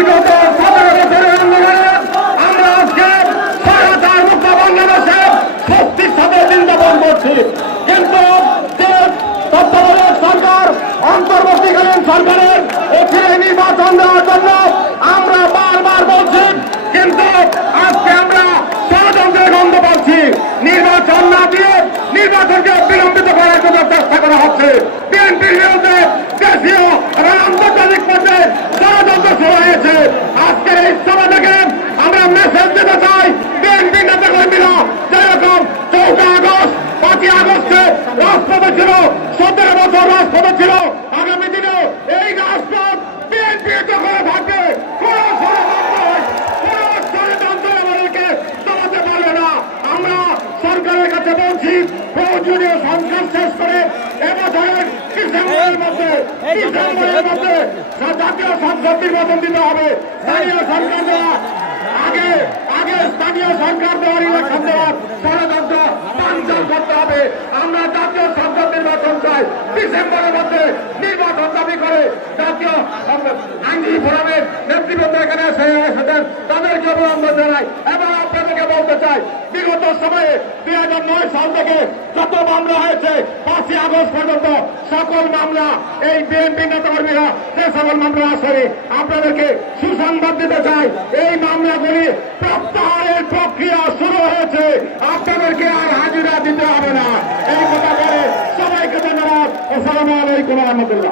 বিগত আগস্টে রাজপথে ছিল, সতেরো বছর রাজপথে ছিল। আগামী দিনে এই রাজপথ বিএনপি আমরা সরকারের কাছে বলছি, প্রয়োজনীয় সংস্কার শেষ করে এবছরের ডিসেম্বরের হবে। হবে আমরা জাতীয় সংসদ নির্বাচন চাই। ডিসেম্বরের মধ্যে নির্বাচন দাবি করে জাতীয় আইনজীবী ফোরামের নেতৃবৃন্দ এখানে এসেছেন। তাদেরকে অভিনন্দন জানাই। এবং আপনাদেরকে বলতে চাই, বিগত সময়ে দুই হাজার নয় সাল থেকে যত মামলা হয়েছে, পাঁচই আগস্ট পর্যন্ত সকল মামলা এই বিএনপি নেতাকর্মীরা, যে সকল মামলা আসেনি আপনাদেরকে সুসংবাদ দিতে চাই। এই মামলাগুলি হাজিরা দিতে